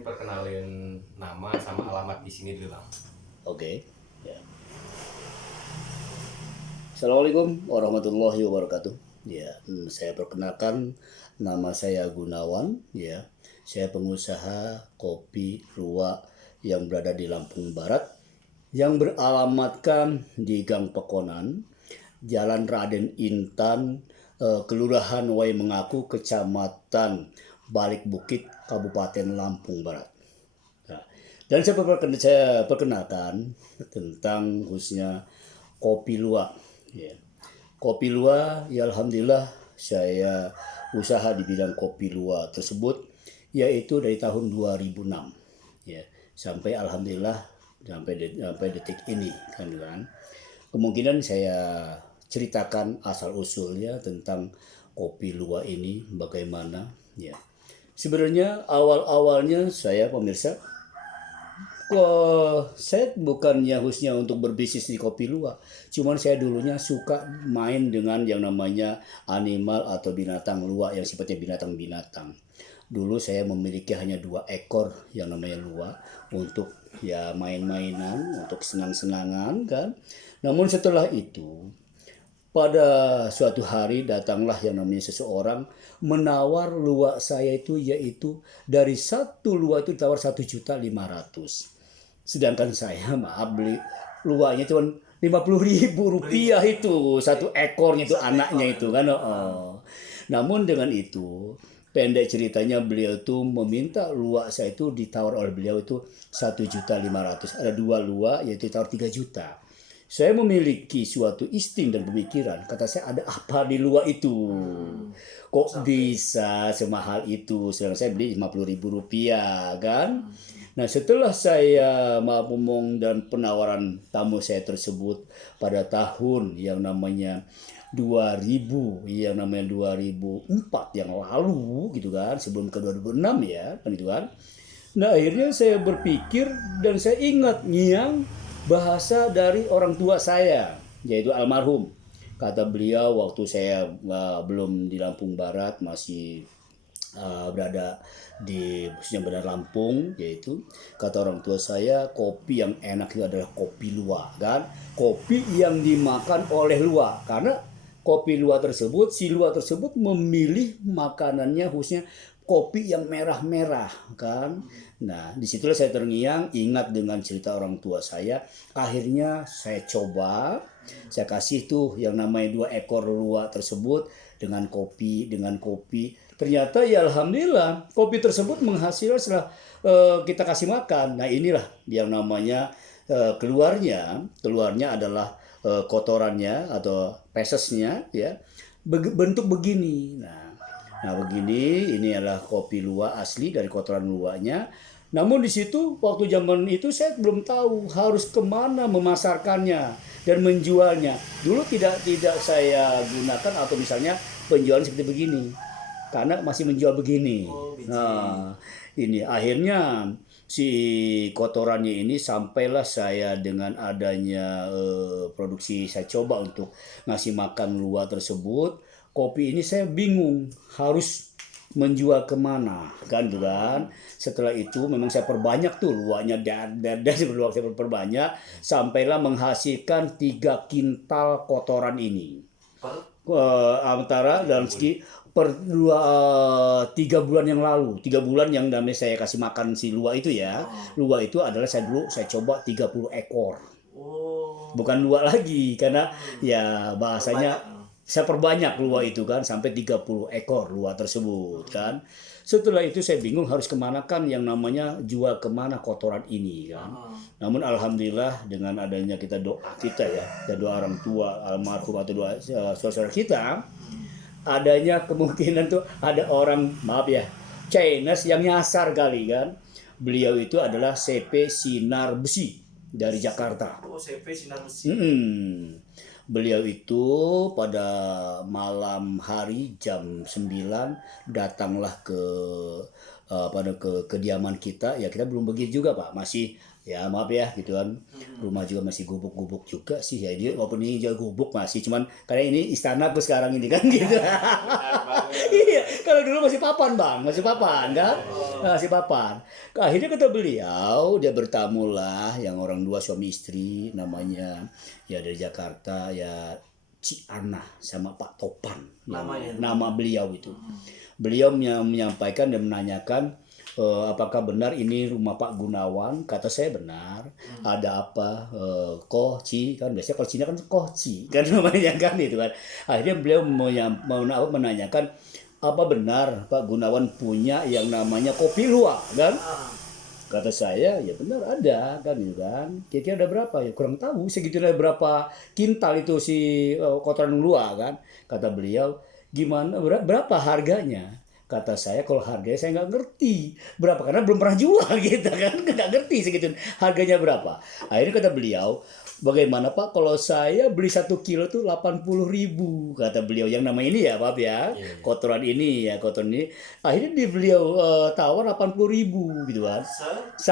mungkin perkenalin nama sama alamat di sini dulu, Bang. Oke. Ya. Assalamualaikum warahmatullahi wabarakatuh. Ya, saya perkenalkan, nama saya Gunawan. Ya, saya pengusaha kopi luwak yang berada di Lampung Barat, yang beralamatkan di Gang Pekonan, Jalan Raden Intan, Kelurahan Waimengaku, Kecamatan Balik Bukit, Kabupaten Lampung Barat. Nah, dan saya perkenalkan tentang khususnya kopi luwak. Ya. Kopi luwak, ya alhamdulillah saya usaha di bidang kopi luwak tersebut yaitu dari tahun 2006. Ya, sampai alhamdulillah sampai detik ini kan. Kemungkinan saya ceritakan asal usulnya tentang kopi luwak ini bagaimana ya. Sebenarnya awal-awalnya saya pemirsa, saya bukannya khususnya untuk berbisnis di kopi luwak, cuman saya dulunya suka main dengan yang namanya animal atau binatang luwak yang sifatnya binatang-binatang. Dulu saya memiliki hanya 2 ekor yang namanya luwak untuk ya main-mainan, untuk senang-senangan kan. Namun setelah itu, pada suatu hari datanglah yang namanya seseorang menawar luwak saya itu, yaitu dari satu luwak itu ditawar 1.500.000. Sedangkan saya maaf beli luwaknya cuma 50.000 rupiah itu satu ekornya itu anaknya itu kan. Namun dengan itu pendek ceritanya beliau itu meminta luwak saya itu ditawar oleh beliau itu 1.500.000. Ada 2 luwak yaitu ditawar 3 juta. Saya memiliki suatu insting dan pemikiran, kata saya, ada apa di luar itu? Kok bisa semahal itu? Sedang saya beli 50.000 rupiah kan? Nah, setelah saya ngomong dan penawaran tamu saya tersebut pada tahun yang namanya 2000, yang namanya 2004 yang lalu gitu kan, sebelum ke 2006 ya kan itu kan. Nah, akhirnya saya berpikir dan saya ingat Nyiang bahasa dari orang tua saya, yaitu almarhum. Kata beliau waktu saya belum di Lampung Barat, masih berada di khususnya Bandar Lampung, yaitu kata orang tua saya, kopi yang enak itu adalah kopi luwak kan, kopi yang dimakan oleh luwak. Karena kopi luwak tersebut, si luwak tersebut memilih makanannya khususnya kopi yang merah-merah kan. Nah, disitulah saya terngiang, ingat dengan cerita orang tua saya. Akhirnya saya coba, saya kasih tuh yang namanya 2 ekor luwak tersebut dengan kopi. Ternyata ya alhamdulillah kopi tersebut menghasilkan setelah kita kasih makan. Nah, inilah yang namanya keluarnya adalah kotorannya atau fesesnya ya, bentuk begini. Nah, begini, ini adalah kopi luwak asli dari kotoran luwaknya. Namun di situ waktu zaman itu saya belum tahu harus kemana memasarkannya dan menjualnya. Dulu tidak saya gunakan atau misalnya penjualan seperti begini, karena masih menjual begini. Nah, ini akhirnya si kotorannya ini sampailah saya dengan adanya produksi, saya coba untuk ngasih makan luwak tersebut. Kopi ini saya bingung harus menjual kemana kan tuh kan. Setelah itu memang saya perbanyak tuh luwaknya, dan luwak saya perbanyak sampailah menghasilkan 3 kintal kotoran ini. Antara dalam segi per 3 bulan yang lalu, 3 bulan yang namanya saya kasih makan si luwak itu ya. Luwak itu adalah saya coba 30 ekor. Bukan luwak lagi, karena ya bahasanya saya perbanyak luwak itu kan, sampai 30 ekor luwak tersebut kan. Setelah itu saya bingung harus kemana kan, yang namanya jual kemana kotoran ini kan. Namun alhamdulillah dengan adanya doa kita ya, dan doa orang tua almarhum atau doa saudara kita, adanya kemungkinan tuh ada orang, maaf ya, Chinese yang nyasar kali kan. Beliau itu adalah CP Sinar Besi dari Jakarta. CP Sinar Besi. Beliau itu pada malam hari jam 9 datanglah ke kediaman kita. Ya kita belum begitu juga Pak, masih ya maaf ya gitu kan. Rumah juga masih gubuk-gubuk juga sih ya, dia walaupun ini juga gubuk masih, cuman karena ini istana aku sekarang ini kan gitu. Iya, kalau dulu masih papan bang, masih papan kan, masih papan. Akhirnya kata beliau, dia bertamulah yang orang dua suami istri, namanya ya dari Jakarta ya Ci Ana sama Pak Topan, nama beliau itu. Beliau menyampaikan dan menanyakan apakah benar ini rumah Pak Gunawan. Kata saya benar. Ada apa? Koh Ci kan biasanya kalau Cina kan Koh Ci kan namanya kan itu kan. Akhirnya beliau menanyakan apa benar Pak Gunawan punya yang namanya kopi luwak kan? Kata saya ya benar ada kan gitu kan. Kira-kira ada berapa ya kurang tahu segitunya berapa kintal itu si kotoran luwak kan. Kata beliau gimana berapa harganya? Kata saya kalau harganya saya nggak ngerti berapa karena belum pernah jual gitu kan nggak ngerti segitu harganya berapa. Akhirnya kata beliau bagaimana Pak kalau saya beli 1 kilo tuh 80.000 kata beliau yang nama ini ya Pak ya kotoran ini ya kotoran ini. Akhirnya di beliau tawar 80.000 gitu kan 1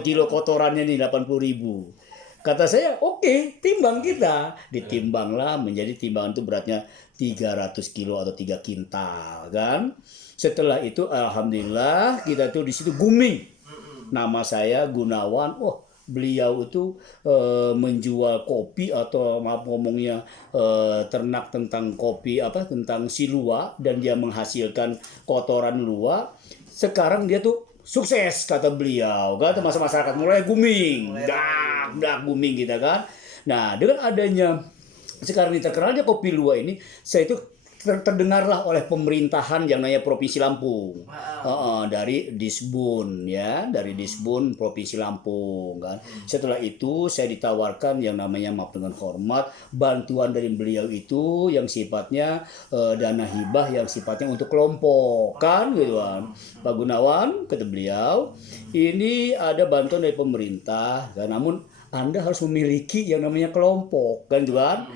kilo kotorannya nih 80.000. Kata saya, oke, timbang kita. Ditimbanglah menjadi timbangan itu beratnya 300 kilo atau 3 kintal, kan? Setelah itu, alhamdulillah, kita tuh di situ booming. Nama saya Gunawan. Oh, beliau itu menjual kopi atau maaf ngomongnya ternak tentang kopi tentang si luwak dan dia menghasilkan kotoran luwak. Sekarang dia tuh sukses kata beliau, kata masyarakat mulai booming, dak booming kita kan. Nah dengan adanya sekarang ini terkenalnya kopi luwak ini, saya itu terdengarlah oleh pemerintahan yang namanya Provinsi Lampung, dari Disbun ya, dari Disbun Provinsi Lampung kan. Setelah itu saya ditawarkan yang namanya maaf dengan hormat bantuan dari beliau itu yang sifatnya dana hibah yang sifatnya untuk kelompok kan gitu kan. Pak Gunawan kata beliau ini ada bantuan dari pemerintah kan, namun Anda harus memiliki yang namanya kelompok kan gitu kan.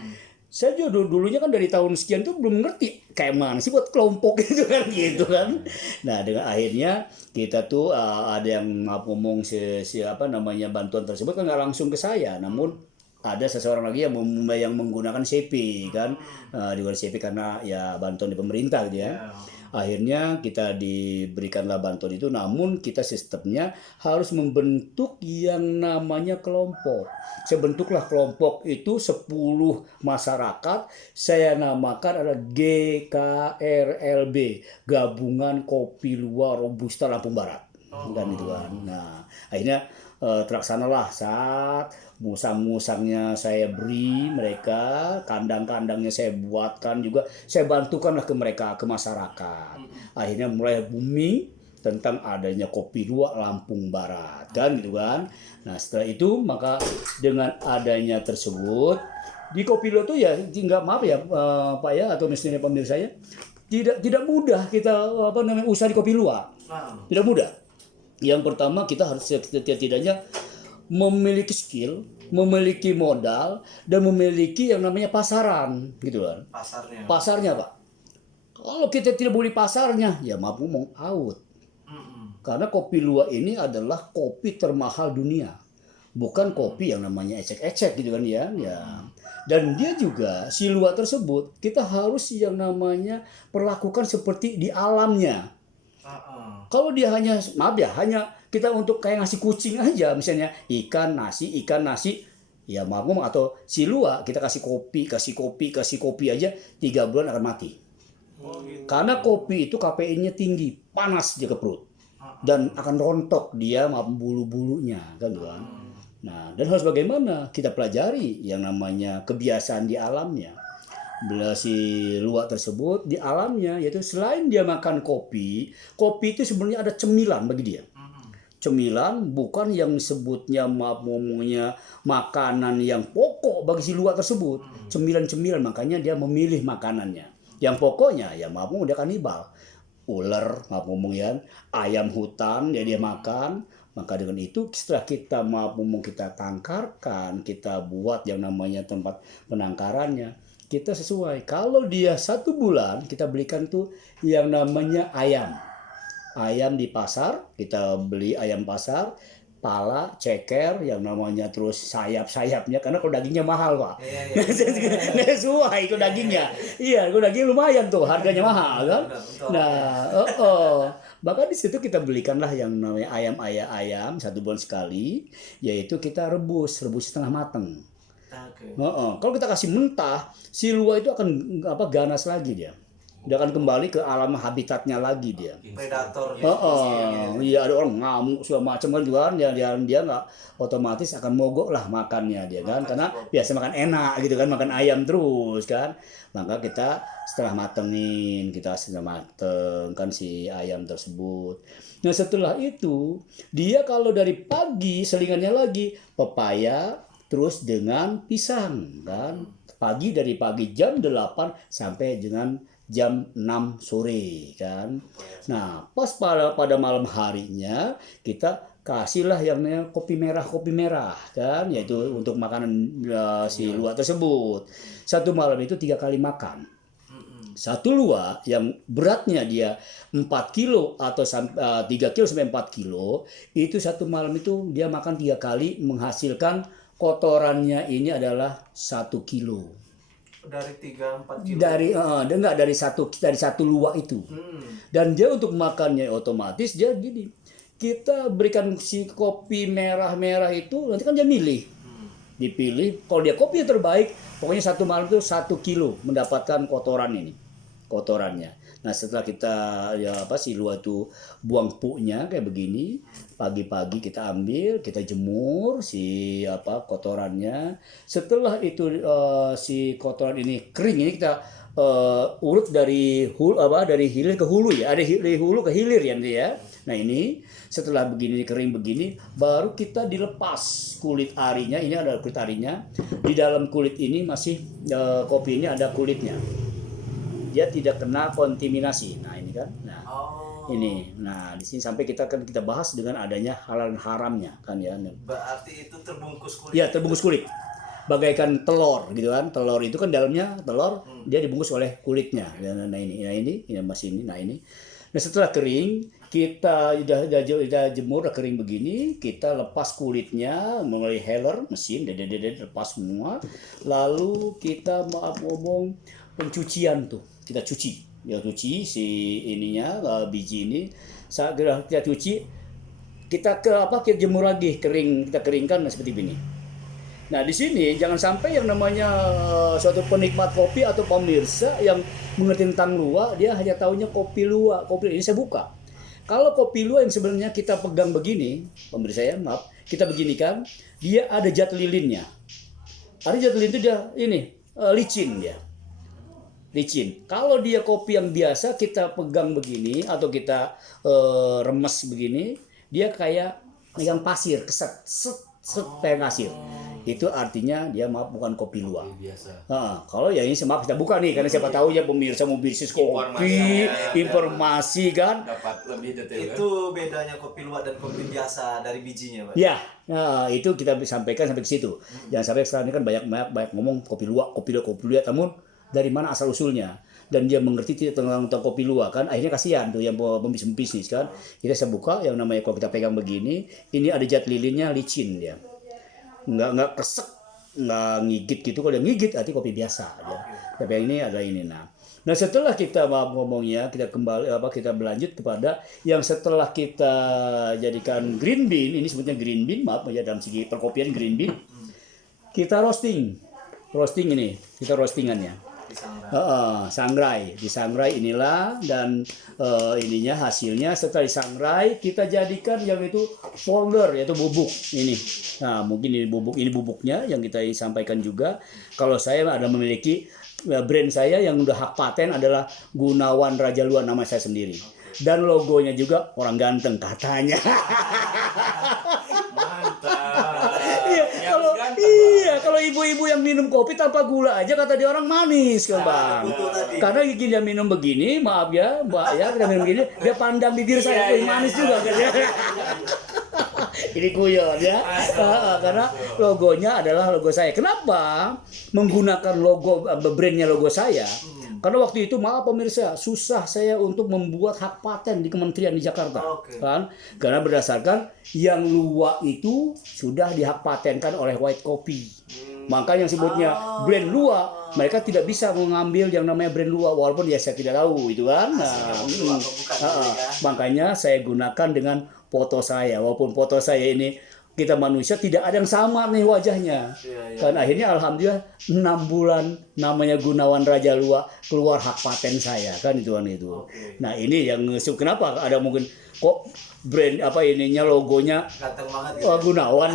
Saya juga dulunya kan dari tahun sekian tuh belum ngerti kayak mana sih buat kelompok gitu kan. Nah dengan akhirnya kita tuh ada yang ngomong siapa namanya bantuan tersebut kan nggak langsung ke saya, namun ada seseorang lagi yang menggunakan CP kan, dengan CP karena ya bantuan di pemerintah gitu ya. Akhirnya kita diberikanlah bantuan itu, namun kita sistemnya harus membentuk yang namanya kelompok. Saya bentuklah kelompok itu 10 masyarakat, saya namakan adalah GKRLB, Gabungan Kopi Luwak Robusta Lampung Barat. Dan itu kan. Nah, akhirnya terlaksanalah saat musang-musangnya saya beri mereka, kandang-kandangnya saya buatkan juga, saya bantukanlah ke mereka, ke masyarakat. Akhirnya mulai booming tentang adanya kopi luwak Lampung Barat kan gitu kan. Nah setelah itu maka dengan adanya tersebut di kopi luwak itu ya nggak maaf ya Pak ya atau misalnya pemirsa saya tidak mudah kita usaha di kopi luwak, tidak mudah. Yang pertama kita harus setidaknya memiliki skill, memiliki modal, dan memiliki yang namanya pasaran, gitu kan. Pasarnya Pak. Kalau kita tidak beli pasarnya, ya maaf ngomong out. Karena kopi luwak ini adalah kopi termahal dunia, bukan kopi yang namanya ecek-ecek gitu kan ya. Dan dia juga si luwak tersebut kita harus yang namanya perlakukan seperti di alamnya. Kalau dia hanya kita untuk kayak ngasih kucing aja misalnya ikan nasi ya maaf atau si luwak kita kasih kopi aja 3 bulan akan mati. Karena kopi itu kafeinnya tinggi, panas dia ke perut dan akan rontok dia bulu-bulunya kan. Nah dan harus bagaimana kita pelajari yang namanya kebiasaan di alamnya. Bila si luwak tersebut di alamnya yaitu selain dia makan kopi itu sebenarnya ada cemilan bagi dia. Cemilan bukan yang sebutnya ngomongnya makanan yang pokok bagi si luwak tersebut. Cemilan-cemilan makanya dia memilih makanannya. Yang pokoknya ya dia kanibal. Ular ya, ayam hutan dia makan. Maka dengan itu setelah kita kita tangkarkan, kita buat yang namanya tempat penangkarannya. Kita sesuai. Kalau dia 1 bulan kita belikan tuh yang namanya ayam di pasar, kita beli ayam pasar pala, ceker, yang namanya terus sayap-sayapnya, karena kalau dagingnya mahal Pak. Iya. Nggak sesuai itu dagingnya. Iya, itu daging lumayan tuh, harganya mahal kan. Nah, bahkan di situ kita belikanlah yang namanya ayam 1 bulan sekali, yaitu kita rebus setengah mateng. Oke. Kalau kita kasih mentah, si luwak itu akan ganas lagi dia. Dia akan kembali ke alam habitatnya lagi dia. Predator. Iya, ada orang ngamuk segala macam kan juga kan, dia nggak otomatis akan mogok lah makannya dia kan, karena biasa makan enak gitu kan, makan ayam terus kan. Maka kita setelah mateng kan si ayam tersebut. Nah setelah itu dia kalau dari pagi selingannya lagi pepaya terus dengan pisang kan, dari pagi jam 8 sampai dengan jam 6 sore kan. Nah, pas pada malam harinya kita kasihlah yang namanya kopi merah kan, yaitu untuk makanan si luwak tersebut. Satu malam itu 3 kali makan. Satu luwak yang beratnya dia 4 kilo atau 3 kilo sampai 4 kilo, itu satu malam itu dia makan 3 kali, menghasilkan kotorannya ini adalah 1 kilo. Dari 3-4 kilo. Dari satu luwak itu. Dan dia untuk makannya otomatis dia gini. Kita berikan si kopi merah itu, nanti kan dia milih. Dipilih, kalau dia kopi yang terbaik, pokoknya satu malam itu 1 kilo mendapatkan kotorannya. Nah setelah kita si luwak itu buang puknya kayak begini, pagi-pagi kita ambil, kita jemur si kotorannya. Setelah itu si kotoran ini kering, ini kita urut dari hilir ke hulu ya, dari hulu ke hilir ya. Nah ini setelah begini kering begini, baru kita dilepas kulit arinya. Ini ada kulit arinya. Di dalam kulit ini masih kopi ini ada kulitnya. Dia tidak kena kontaminasi. Nah ini kan. Nah ini. Nah di sini sampai kita bahas dengan adanya halal dan haramnya kan ya. Berarti itu terbungkus kulit. Ya terbungkus kulit. Bagaikan telur gitu kan. Telur itu kan dalamnya telur, dia dibungkus oleh kulitnya. Nah ini masih ini. Nah ini. Nah setelah kering, kita udah jemur, udah kering begini, kita lepas kulitnya melalui healer mesin, lepas semua. Lalu kita ngomong pencucian tuh, kita cuci si ininya, biji ini. Saat kita cuci, kita jemur lagi, kita keringkan seperti ini. Nah di sini jangan sampai yang namanya suatu penikmat kopi atau pemirsa yang mengerti tentang luwak, dia hanya tahunya kopi luwak. Kopi ini saya buka. Kalau kopi luwak yang sebenarnya kita pegang begini, pemirsa ya, maaf, kita begini kan, dia ada jat lilinnya. Ada jat lilin itu dia licin dia. Licin. Kalau dia kopi yang biasa kita pegang begini atau kita remes begini, dia kayak megang pasir, keset, kayak pasir. Itu artinya dia bukan kopi luwak. Kalau ya ini maaf kita buka nih, karena siapa tahu ya pemirsa mau bisnis kopi, informasi kan. Dapat lebih detail. Itu bedanya kopi luwak dan kopi biasa dari bijinya, Pak. Ya, itu kita sampaikan sampai ke situ. Jangan sampai sekarang ini kan banyak ngomong kopi luwak, namun dari mana asal usulnya? Dan dia mengerti tidak tentang kopi luwak kan, akhirnya kasihan tuh yang pembisnis kan. Kita bisa buka yang namanya kalau kita pegang begini, ini ada jat lilinnya, licin dia. Nggak kesek, nggak ngigit gitu. Kalau dia ngigit arti kopi biasa ya. Tapi yang ini ada ini. Nah setelah kita ngomongnya, kita kembali kita berlanjut kepada yang setelah kita jadikan green bean. Ini sebutnya green bean, maaf ya, dalam segi perkopian green bean. Kita roasting ini, kita roastingannya. Disangrai inilah, dan ininya hasilnya setelah disangrai kita jadikan yang itu folder, yaitu bubuk ini. Nah mungkin ini bubuknya yang kita sampaikan juga. Kalau saya ada memiliki brand saya yang udah hak paten adalah Gunawan Raja Luwak, nama saya sendiri, dan logonya juga orang ganteng katanya. Mantap. Kalau ibu-ibu yang minum kopi tanpa gula aja kata dia orang manis kan Bang. Karena gigi dia minum begini, maaf ya Mbak ya, kita minum begini, dia pandang bibir saya, manis juga kan ya. Ini guyon ya. Karena logonya adalah logo saya. Kenapa menggunakan logo brandnya logo saya? Karena waktu itu maaf pemirsa, susah saya untuk membuat hak paten di kementerian di Jakarta, kan? Karena berdasarkan yang luwak itu sudah dihak patenkan oleh White Kopi. Maka yang sebutnya brand luwak, mereka tidak bisa mengambil yang namanya brand luwak, walaupun ya saya tidak tahu itu kan. Makanya saya gunakan dengan foto saya, walaupun foto saya ini kita manusia tidak ada yang sama nih wajahnya. Kan akhirnya alhamdulillah 6 bulan namanya Gunawan Raja Luwak keluar hak paten saya kan itu kan itu. Nah ini yang kenapa ada mungkin kok brand apa ininya logonya Ganteng banget gitu. Gunawan.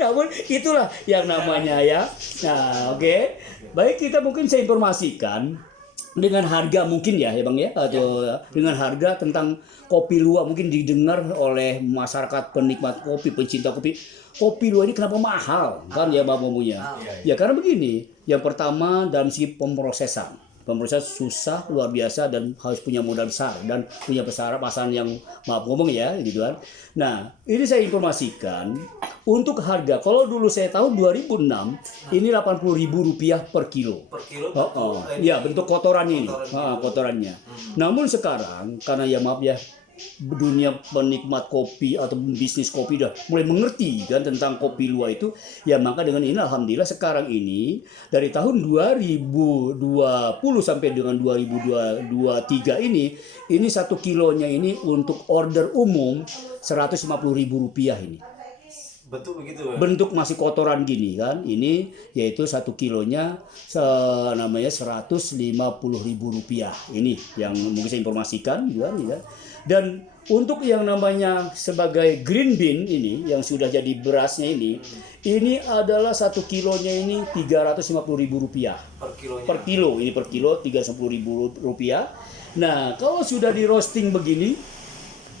Namun itulah yang namanya ya. Nah oke. Baik kita mungkin saya informasikan dengan harga mungkin ya Bang ya atau dengan harga tentang kopi luwak mungkin didengar oleh masyarakat penikmat kopi, pencinta kopi. Kopi luwak ini kenapa mahal kan ya Bang Momunya? Ya karena begini, yang pertama dalam segi pemrosesan. Pemrosesan susah luar biasa dan harus punya modal besar dan punya pasaran yang maaf ngomong ya gitu kan. Nah, ini saya informasikan untuk harga kalau dulu saya tahun 2006 ini Rp80.000 per kilo. Per kilo? Ya bentuk kotorannya ini, kotorannya. Namun sekarang karena ya maaf ya dunia penikmat kopi atau bisnis kopi udah mulai mengerti kan tentang kopi luwak itu ya maka dengan ini alhamdulillah sekarang ini dari tahun 2020 sampai dengan 2023 ini 1 kilonya ini untuk order umum Rp150.000 ini. Bentuk begitu. Bentuk masih kotoran gini kan. Ini yaitu 1 kilonya namanya Rp150.000. Ini yang mungkin saya informasikan juga ya. Dan untuk yang namanya sebagai green bean ini yang sudah jadi berasnya ini adalah 1 kilonya ini Rp350.000 Per kilonya. per kilo. Ini per kilo Rp350.000. Nah kalau sudah di roasting begini,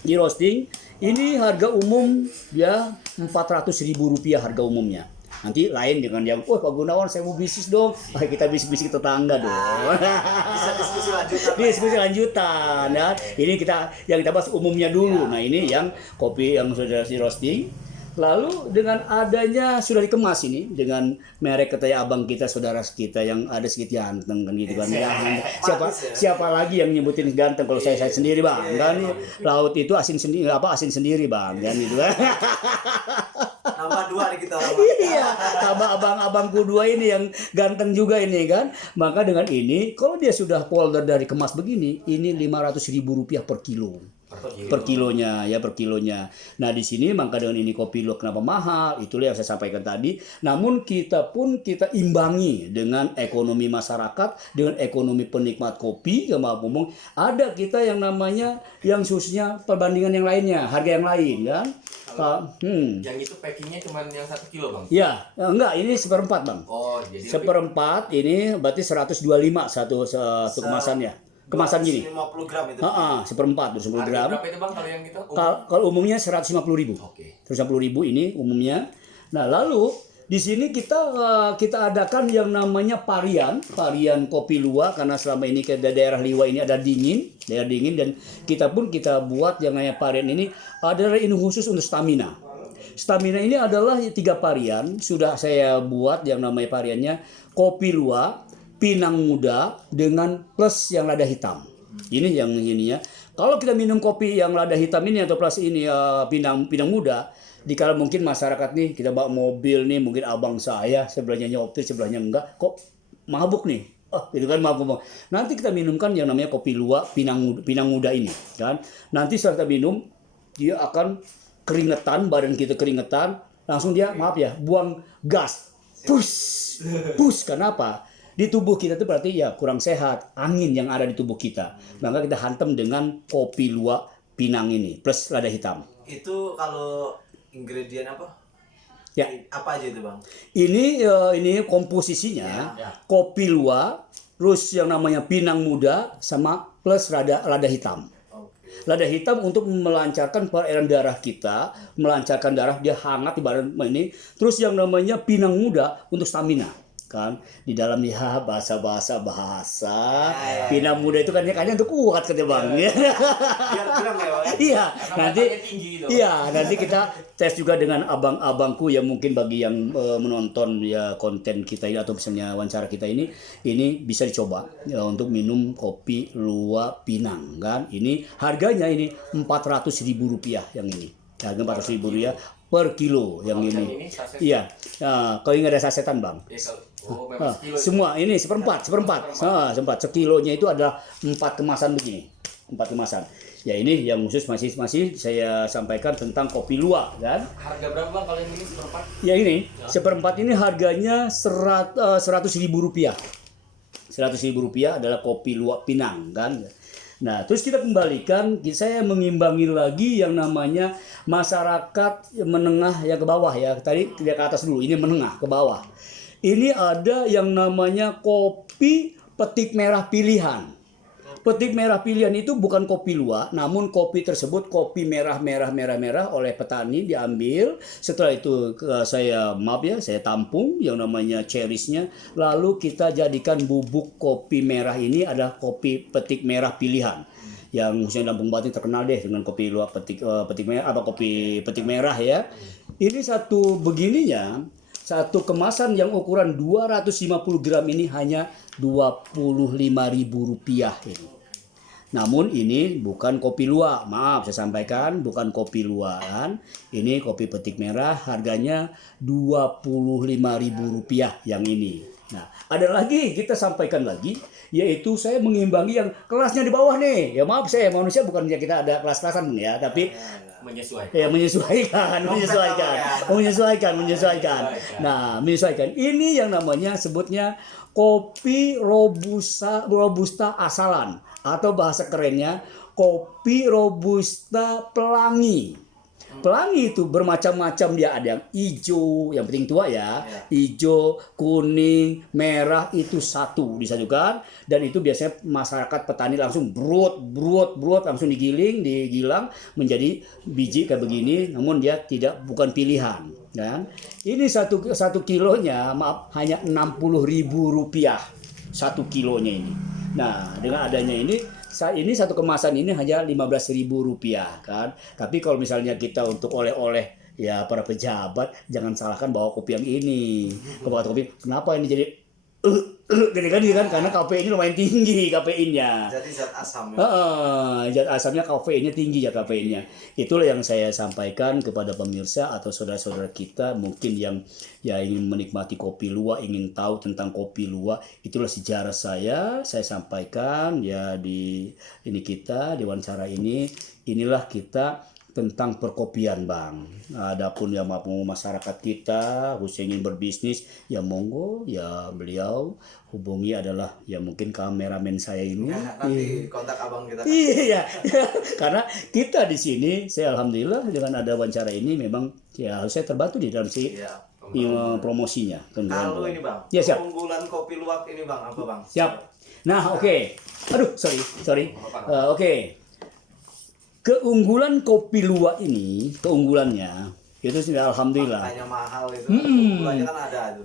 di roasting ini harga umum ya Rp400.000 harga umumnya. Nanti lain dengan yang, Pak Gunawan saya mau bisnis dong. Kita bisnis tetangga dong. Bisa diskusi lanjutan. Diskusi lanjutan ya. Ini yang kita bahas umumnya dulu. Nah ini yang kopi yang sudah di roasting. Lalu dengan adanya sudah dikemas ini dengan merek katanya abang kita, saudara kita yang ada sedikit ganteng kan gitu kan. Siapa lagi yang nyebutin ganteng kalau saya sendiri Bang. Kan laut itu asin sendiri Bang kan gitu kan. Tambah 2 nih kita orang. Iya, tambah abang-abangku 2 ini yang ganteng juga ini kan. Maka dengan ini kalau dia sudah polder dari kemas begini, ini Rp500.000 per kilo. Per kilonya. Nah di sini maka dengan ini kopi luwak kenapa mahal, itulah yang saya sampaikan tadi. Namun kita imbangi dengan ekonomi masyarakat, dengan ekonomi penikmat kopi. Yang mau ngomong ada kita yang namanya yang khususnya perbandingan yang lainnya, harga yang lain kan. Yang itu packingnya cuma yang 1 kilo Bang? Ya, enggak ini 1/4 Bang. Oh jadi 1/4 ini berarti 125 satu kemasannya. Kemasan gini. 50 gram itu. 1/4 20 gram. berapa itu Bang kalau yang kita? Kalau umumnya 150.000. Oke. 150.000 ini umumnya. Nah, lalu di sini kita adakan yang namanya varian kopi luwak karena selama ini ke daerah Liwa ini ada daerah dingin dan kita buat yang namanya varian ini adalah ini khusus untuk stamina. Stamina ini adalah 3 varian sudah saya buat yang namanya variannya kopi luwak, pinang muda dengan plus yang lada hitam. Ini yang ininya. Kalau kita minum kopi yang lada hitam ini atau plus ini pinang muda, dikala mungkin masyarakat nih kita bawa mobil nih mungkin abang saya sebelahnya nyopir sebelahnya enggak kok mabuk nih. Gitu kan mabuk. Nanti kita minumkan yang namanya kopi luwak pinang muda ini kan. Nanti setelah kita minum dia akan keringetan, badan kita keringetan, langsung dia buang gas. Push. Kenapa? Di tubuh kita itu berarti ya kurang sehat, angin yang ada di tubuh kita. Maka kita hantam dengan kopi luwak pinang ini plus lada hitam. Itu kalau ingredient apa? Ya. Apa aja itu Bang? Ini komposisinya kopi luwak, terus yang namanya pinang muda sama plus lada hitam. Lada hitam untuk melancarkan peredaran darah kita, melancarkan darah dia hangat di badan ini. Terus yang namanya pinang muda untuk stamina. kan di dalam ya bahasa Pinang muda itu kan kayaknya untuk kuat kata Bang. Biar bilang ya Bang. Iya, Karena nanti matanya tinggi gitu. iya, nanti kita tes juga dengan abang-abangku yang mungkin bagi yang menonton ya konten kita ini atau misalnya wawancara kita ini bisa dicoba ya, untuk minum kopi luwak Pinang kan. Ini harganya ini Rp400.000 yang ini. Harga Rp400.000 per kilo yang ini. Iya. Nah, kalau nggak ada sasetan Bang. Memang sekilo itu. Semua ini seperempat. Sekilonya itu adalah 4 kemasan begini. 4 kemasan. Ya ini yang khusus masih saya sampaikan tentang kopi luwak kan. Harga berapa Bang kalau yang ini seperempat? Ya ini seperempat ini harganya Rp100.000. Rp100.000 adalah kopi luwak Pinang kan. Nah, terus kita kembalikan, saya mengimbangi lagi yang namanya masyarakat menengah yang ke bawah ya. Tadi dia ke atas dulu, ini menengah ke bawah. Ini ada yang namanya kopi petik merah pilihan. Petik merah pilihan itu bukan kopi luwak, namun kopi tersebut kopi merah oleh petani diambil. Setelah itu saya tampung yang namanya cherishnya, lalu kita jadikan bubuk kopi merah ini adalah kopi petik merah pilihan. Yang khususnya Lampung Batin terkenal deh dengan kopi luwak petik merah kopi petik merah ya. Ini satu begininya. Satu kemasan yang ukuran 250 gram ini hanya Rp25.000 ini. Namun ini bukan kopi luwak, maaf saya sampaikan bukan kopi luwak kan. Ini kopi petik merah harganya Rp25.000 yang ini. Nah, ada lagi kita sampaikan lagi yaitu saya mengimbangi yang kelasnya di bawah nih. Ya maaf saya manusia bukannya kita ada kelas-kelasan ya, tapi menyesuaikan. Nah, menyesuaikan. Ini yang namanya sebutnya kopi robusta asalan atau bahasa kerennya kopi robusta pelangi. Pelangi itu bermacam-macam dia, ada yang hijau, yang penting tua ya. Hijau, kuning, merah itu satu disatukan dan itu biasanya masyarakat petani langsung brut langsung digilang menjadi biji kayak begini, namun dia bukan pilihan kan. Ini satu kilonya maaf hanya Rp60.000 1 kilonya ini. Nah, dengan adanya ini satu kemasan ini hanya Rp15.000 kan. Tapi kalau misalnya kita untuk oleh-oleh ya para pejabat jangan salahkan bawa kopi yang ini. Kopi kenapa ini jadi gini kan karena kafeinnya lumayan tinggi kafeinnya. Jadi zat asam. Zat asamnya kafeinnya tinggi ya kafeinnya. Itulah yang saya sampaikan kepada pemirsa atau saudara-saudara kita mungkin yang ya ingin menikmati kopi luwak, ingin tahu tentang kopi luwak. Itulah sejarah saya sampaikan ya di di wawancara ini. Inilah kita tentang perkopian Bang. Adapun yang mau masyarakat kita khususnya ingin berbisnis ya monggo ya beliau hubungi adalah ya mungkin kameramen saya ini. Nanti kontak abang kita. Iya, karena kita di sini saya alhamdulillah dengan ada wawancara ini memang ya saya terbantu di dalam promosinya. Kalau ini Bang, ya, siap. Keunggulan kopi luwak ini Bang apa Bang? Siap. Nah oke. Aduh sorry. Oke. Keunggulan kopi luwak ini, keunggulannya itu sudah alhamdulillah. Makanya mahal itu. Keunggulannya kan ada itu.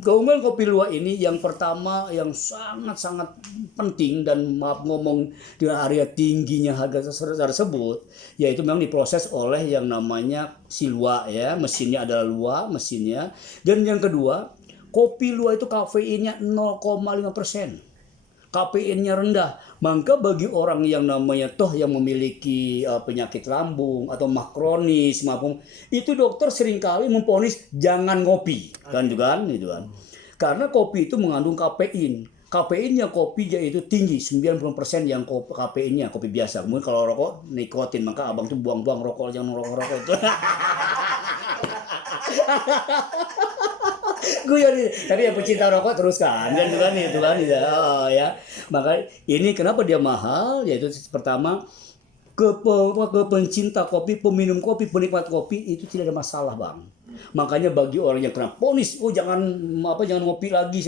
Keunggulan kopi luwak ini yang pertama yang sangat penting dan maaf ngomong dengan area tingginya harga tersebut, yaitu memang diproses oleh yang namanya si luwak ya, mesinnya adalah luwak mesinnya. Dan yang kedua, kopi luwak itu kafeinnya 0,5%. Kafeinnya rendah, maka bagi orang yang namanya yang memiliki penyakit lambung atau mah kronis maupun itu dokter seringkali memvonis jangan ngopi kan juga gitu kan. Karena kopi itu mengandung kafein. Kafeinnya kopi yaitu tinggi 90% yang kafeinnya kopi biasa. Kemudian kalau rokok nikotin, maka abang tuh buang-buang rokok, jangan rokok itu. Tapi yang pecinta rokok teruskan kan itu kan ya. Maka ini kenapa dia mahal yaitu pertama ke pencinta kopi, peminum kopi, penikmat kopi itu tidak ada masalah Bang. Makanya bagi orang yang kena vonis, jangan ngopi lagi.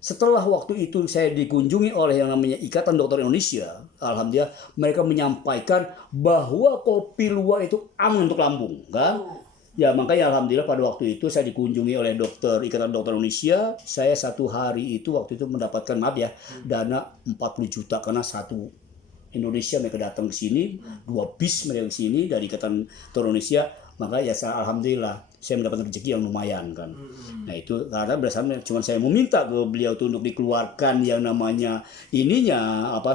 Setelah waktu itu saya dikunjungi oleh yang namanya Ikatan Dokter Indonesia, alhamdulillah mereka menyampaikan bahwa kopi luwak itu aman untuk lambung, kan? Ya makanya alhamdulillah pada waktu itu saya dikunjungi oleh Ikatan Dokter Indonesia. Saya 1 hari itu waktu itu mendapatkan dana 40 juta karena satu Indonesia mereka datang ke sini, 2 bis mereka ke sini dari Ikatan Dokter Indonesia. Maka ya alhamdulillah saya mendapatkan rezeki yang lumayan kan. Nah itu karena berdasarkan cuma saya meminta ke beliau tuh untuk dikeluarkan yang namanya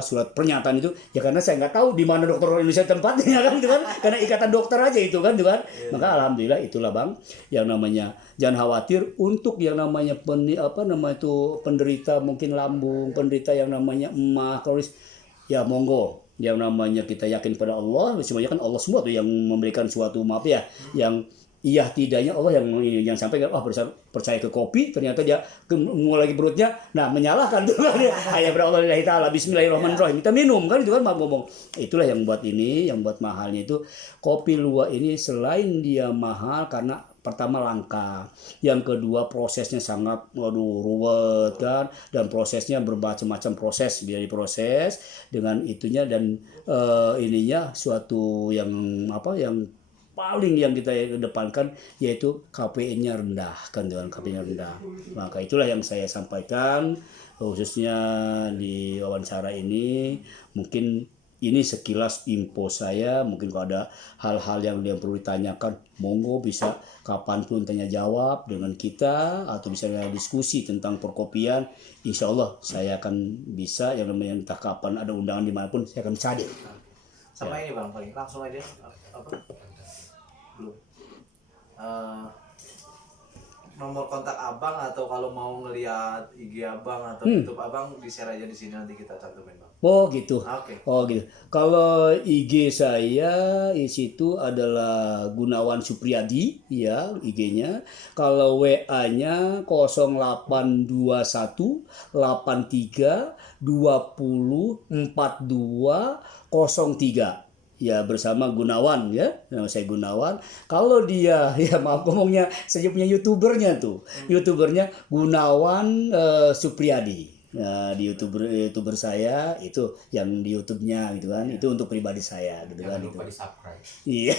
surat pernyataan itu ya karena saya nggak tahu di mana dokter Indonesia tempatnya kan itu kan karena ikatan dokter aja itu kan maka alhamdulillah itulah Bang yang namanya jangan khawatir untuk yang namanya penderita mungkin lambung, penderita yang namanya emah kronis ya monggo. Yang namanya kita yakin pada Allah, semuanya kan Allah semua tuh yang memberikan suatu yang iya tidaknya Allah yang sampai percaya ke kopi ternyata dia mulai lagi perutnya menyalahkan tuh kan ayat Allah lillahi taala bismillahirrahmanirrahim kita minum kan itu kan ngomong itulah yang buat mahalnya itu kopi luwak ini selain dia mahal karena pertama langka, yang kedua prosesnya sangat ruwet kan dan prosesnya bermacam-macam proses biar diproses dengan itunya dan suatu yang paling yang kita kedepankan yaitu KPI-nya rendah kan dengan KPI-nya rendah. Maka itulah yang saya sampaikan khususnya di wawancara ini. Mungkin ini sekilas info saya, mungkin kalau ada hal-hal yang perlu ditanyakan, monggo bisa kapanpun tanya jawab dengan kita atau bisa diskusi tentang perkopian. Insya Allah saya akan bisa yang namanya entah kapan ada undangan dimanapun saya akan hadir. Sama ini Bang, langsung aja belum. Nomor kontak Abang atau kalau mau ngelihat IG Abang atau YouTube Abang di-share aja di sini nanti kita cantumin Bang. Oh gitu. Oke. Oh gitu. Kalau IG saya di situ adalah Gunawan Supriyadi ya IG-nya. Kalau WA-nya 0821 83 20 42 03. Ya bersama Gunawan ya, nama saya Gunawan. Kalau dia ya maaf ngomongnya saya punya youtubernya Gunawan Supriyadi. Nah, di youtuber saya itu yang di YouTube-nya gitu kan, itu untuk pribadi saya gitu kan. Jangan lupa di-subscribe. Iya.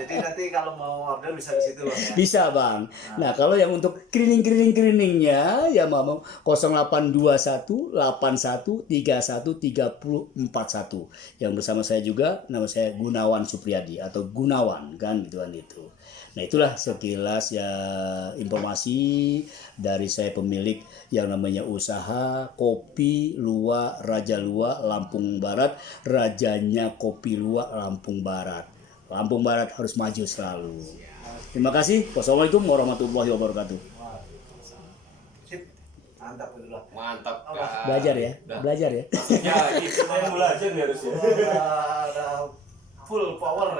Jadi nanti kalau mau order bisa di situ Bang ya. Bisa Bang. Nah kalau yang untuk cleaning-cleaningnya ya mau 0821 81 31 30 41 yang bersama saya juga nama saya Gunawan Supriyadi atau Gunawan kan gitu kan itu. Nah itulah sekilas ya informasi dari saya pemilik yang namanya usaha Kopi Luwak Raja Luwak Lampung Barat, rajanya Kopi Luwak Lampung Barat. Lampung Barat harus maju selalu. Terima kasih. Wassalamualaikum warahmatullahi wabarakatuh. Sip. Mantap dulu. Mantap. Belajar ya. Ya, gitu. Belajar nih harusnya. Ada full power